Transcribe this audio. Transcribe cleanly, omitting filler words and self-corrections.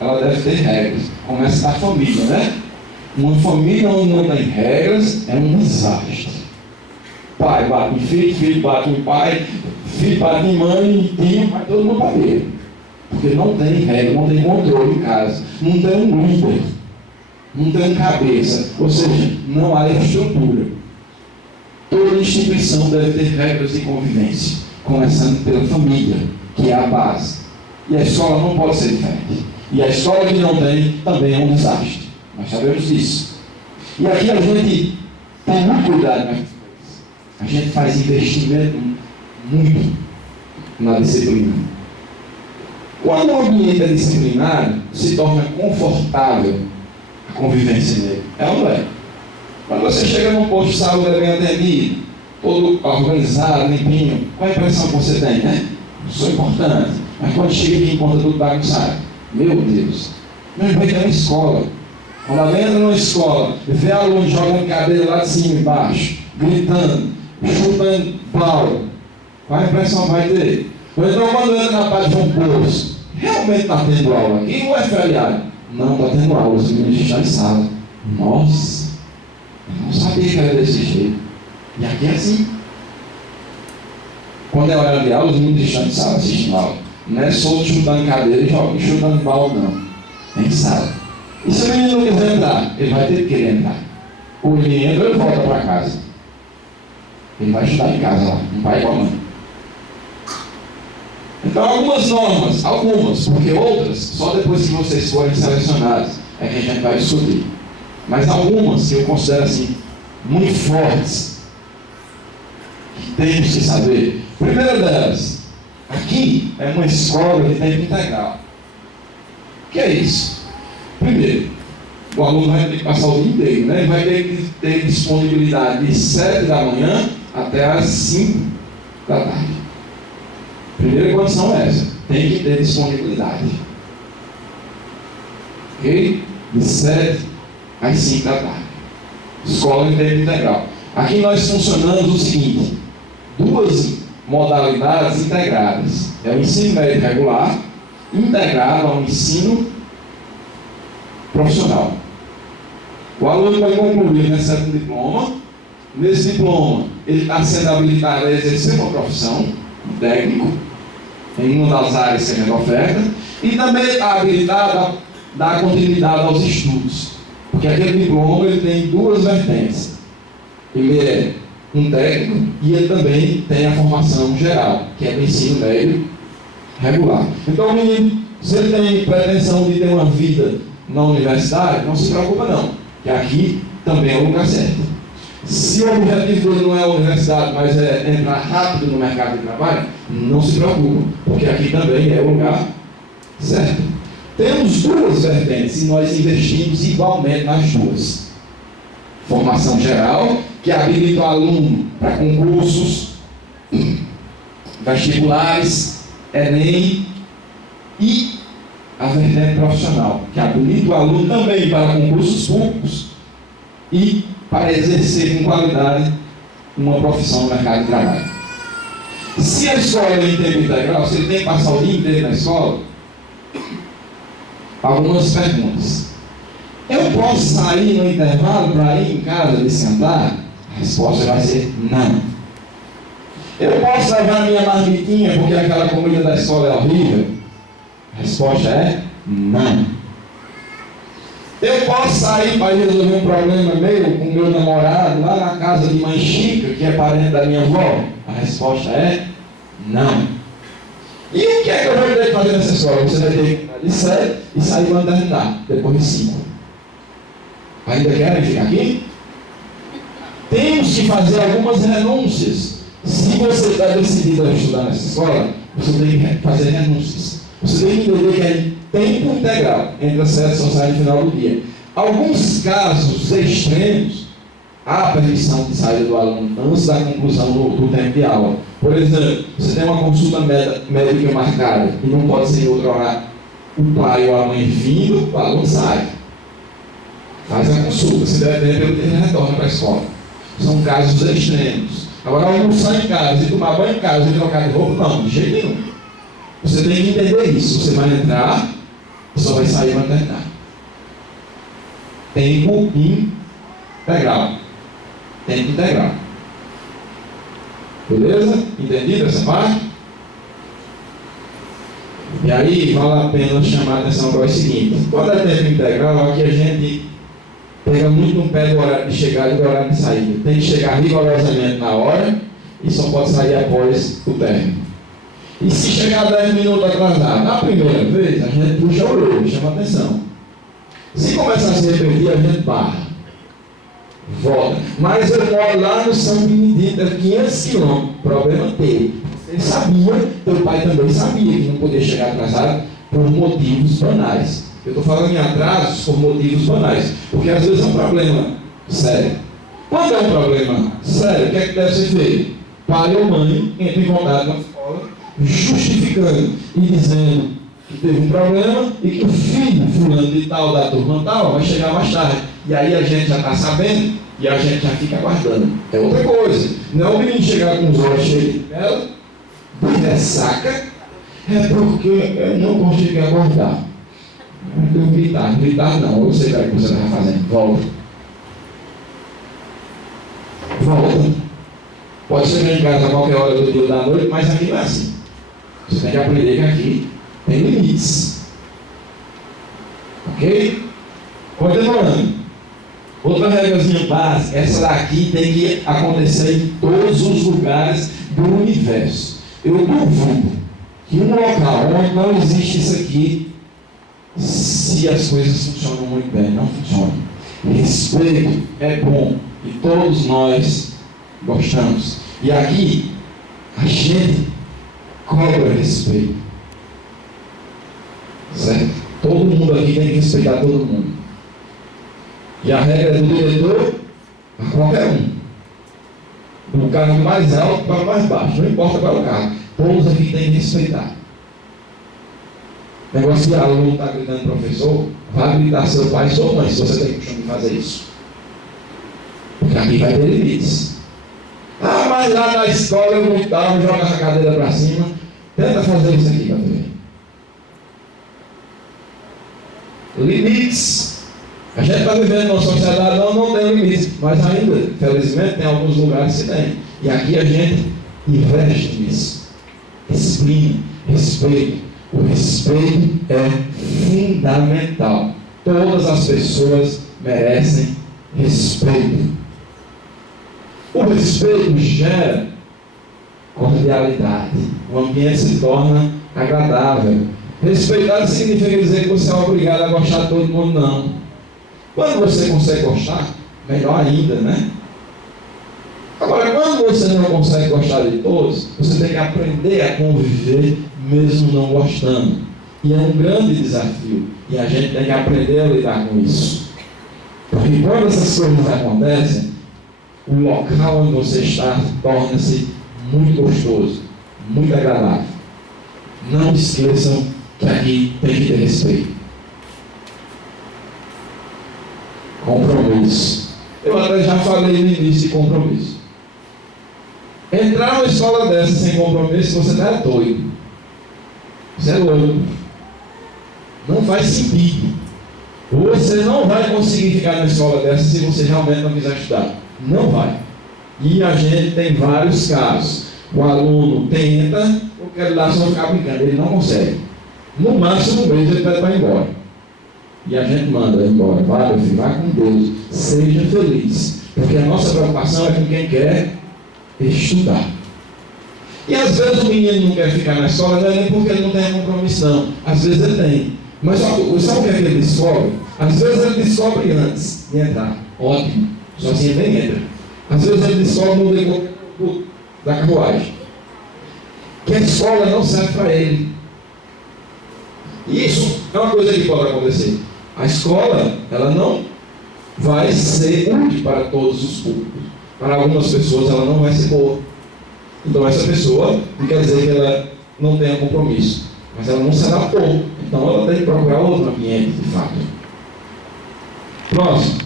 ela deve ter regras. Começa da família, né? Uma família onde não tem regras é um desastre. Pai bate em filho, filho bate em pai, filho bate em mãe, tio, vai todo mundo bater. Porque não tem regra, não tem controle em casa, não tem um líder, não tem um cabeça, ou seja, não há estrutura. Toda instituição deve ter regras de convivência, começando pela família, que é a base. E a escola não pode ser diferente. E a escola que não tem também é um desastre. Nós sabemos disso. E aqui a gente tem muito cuidado, né? A gente faz investimento muito na disciplina. Quando o ambiente é disciplinado, se torna confortável a convivência nele. É ou não é? Quando você chega num posto de saúde, é bem atendido, todo organizado, limpinho, qual a impressão que você tem, né? Sou importante. Mas quando chega aqui, encontra tudo bagunçado. Meu Deus. Meu irmão tem uma escola. Quando ela entra numa escola, vê aluno jogando cadeira lá de cima e embaixo, gritando, chutando pau, qual a impressão vai ter? Ou então quando entra na parte de um curso, realmente está tendo aula aqui ou é feriado? Não está tendo aula, os meninos estão em sala. Nossa, eu não sabia que era desse jeito. E aqui é assim. Quando é hora de aula, os meninos estão em sala assistindo aula. Não é solto chutando cadeira e chutando pau, não. É em sala. E se o menino não quiser entrar, ele vai ter que querer entrar. Ou ele entra ou ele volta para casa. Ele vai estudar em casa lá, com o pai e com a mãe. Então algumas normas, porque outras, só depois que vocês forem selecionados, é que a gente vai discutir. Mas algumas que eu considero assim, muito fortes, que temos que saber. Primeira delas, aqui é uma escola de tempo integral. O que é isso? Primeiro, o aluno vai ter que passar o dia inteiro, né? Ele vai ter que ter disponibilidade de 7 da manhã até as 5 da tarde. Primeira condição é essa, tem que ter disponibilidade. Ok? De 7 às 5 da tarde. Escola em tempo integral. Aqui nós funcionamos o seguinte: 2 modalidades integradas. É o ensino médio regular, integrado ao ensino profissional. O aluno vai concluir, recebe um diploma. Nesse diploma, ele está sendo habilitado a exercer uma profissão, um técnico, em uma das áreas que é oferta, e também está habilitado a dar continuidade aos estudos. Porque aquele diploma ele tem 2 vertentes. Ele é um técnico e ele também tem a formação geral, que é do ensino médio regular. Então, o menino, se ele tem pretensão de ter uma vida na universidade, não se preocupa não, que aqui também é o lugar certo. Se o objetivo dele não é a universidade, mas é entrar rápido no mercado de trabalho, não se preocupa, porque aqui também é o lugar certo. Temos 2 vertentes e nós investimos igualmente nas 2. Formação geral, que habilita o aluno para concursos, vestibulares, Enem, e a vertente profissional, que habilita o aluno também para concursos públicos e para exercer com qualidade uma profissão no mercado de trabalho. Se a escola é em tempo integral, se ele tem que passar o dia inteiro na escola, algumas perguntas. Eu posso sair no intervalo para ir em casa descansar? A resposta vai ser não. Eu posso levar minha marmitinha porque aquela comida da escola é horrível? A resposta é não. Eu posso sair para resolver um problema meu com meu namorado lá na casa de mãe Chica, que é parente da minha avó? A resposta é não. E o que é que eu vou ter que fazer nessa escola? Você vai ter que entrar de 7 e sair quando terminar, depois de 5. Ainda querem ficar aqui? Temos que fazer algumas renúncias. Se você está decidido a estudar nessa escola, você tem que fazer renúncias. Você tem que entender que é tempo integral entre as séries sociais e final do dia. Alguns casos extremos, há permissão de saída do aluno antes da conclusão do tempo de aula. Por exemplo, você tem uma consulta médica marcada e não pode ser em outro horário. O pai ou a mãe vindo, o aluno sai. Faz a consulta, se der tempo, ele retorna para a escola. São casos extremos. Agora, almoçar em casa e tomar banho em casa e trocar de roupa, não, de jeito nenhum. Você tem que entender isso. Você vai entrar, só vai sair sair e vai terminar. Tempo integral. Tempo integral. Beleza? Entendido essa parte? E aí vale a pena chamar a atenção para o seguinte: quando é tempo integral, aqui a gente pega muito no pé do horário de chegada e do horário de saída. Tem que chegar rigorosamente na hora e só pode sair após o término. E se chegar 10 minutos atrasado, na primeira vez, a gente puxa o olho, chama atenção. Se começar a se repetir, a gente barra. Volta. Mas eu moro lá no São Benedito, é 500 quilômetros. Problema teu. Ele sabia, teu pai também sabia que não podia chegar atrasado por motivos banais. Eu estou falando em atrasos por motivos banais. Porque às vezes é um problema sério. Quando é um problema sério, o que é que deve ser feito? Pai ou mãe entra em contato com a escola, justificando e dizendo que teve um problema e que o filho fulano de tal, da turma tal, vai chegar mais tarde. E aí a gente já está sabendo e a gente já fica aguardando. É outra coisa. Não é o menino chegar com os olhos cheios de mel, de ressaca, é porque eu não consigo aguardar. Eu gritar não, eu sei o que você está fazendo. Volta. Pode ser em casa a qualquer hora do dia ou da noite, mas aqui não é assim. Você tem que aprender que aqui tem limites. Ok? Continuando. Outra regrazinha básica, essa daqui tem que acontecer em todos os lugares do universo. Eu duvido que um local onde não existe isso aqui, se as coisas funcionam muito bem, não funcionam. Respeito é bom e todos nós gostamos. E aqui a gente cobra respeito. Certo? Todo mundo aqui tem que respeitar todo mundo. E a regra é do diretor a qualquer um. Do cargo mais alto para o mais baixo. Não importa qual é o cargo. Todos aqui têm que respeitar. Negócio que o aluno está gritando professor, vai gritar seu pai e sua mãe, se você tem costume de fazer isso. Porque aqui vai ter limites. Ah, mas lá na escola eu gritava, joga a cadeira para cima. Tenta fazer isso aqui para ver. Limites. A gente está vivendo numa sociedade onde não tem limites, mas ainda, felizmente, tem alguns lugares que tem. E aqui a gente investe nisso. Disciplina, respeito. O respeito é fundamental. Todas as pessoas merecem respeito. O respeito gera cordialidade. O ambiente se torna agradável. Respeitar não significa dizer que você é obrigado a gostar de todo mundo, não. Quando você consegue gostar, melhor ainda, né? Agora, quando você não consegue gostar de todos, você tem que aprender a conviver mesmo não gostando. E é um grande desafio. E a gente tem que aprender a lidar com isso. Porque quando essas coisas acontecem, o local onde você está torna-se muito gostoso, muito agradável. Não esqueçam que aqui tem que ter respeito. Compromisso. Eu até já falei no início de compromisso. Entrar numa escola dessa sem compromisso, você está doido. Você é louco. Não faz sentido. Você não vai conseguir ficar na escola dessa se você realmente não quiser estudar. Não vai. E a gente tem vários casos. O aluno tenta, eu quero lá só ficar brincando. Ele não consegue. No máximo, um mês ele pede para ir embora. E a gente manda ele embora. Vai, meu filho, vai com Deus. Seja feliz. Porque a nossa preocupação é com quem quer estudar. E às vezes o menino não quer ficar na escola, não é nem porque ele não tem compromisso, não. Às vezes ele tem. Mas sabe o que é que ele descobre? Às vezes ele descobre antes de entrar. Ótimo. Só assim ele nem entra. Às vezes ele descobre no decorrer da carruagem que a escola não serve para ele. Isso é uma coisa que pode acontecer. A escola, ela não vai ser útil para todos os públicos. Para algumas pessoas ela não vai ser boa. Então essa pessoa não quer dizer que ela não tenha compromisso, mas ela não se adaptou. Então ela tem que procurar outro ambiente de fato. Próximo.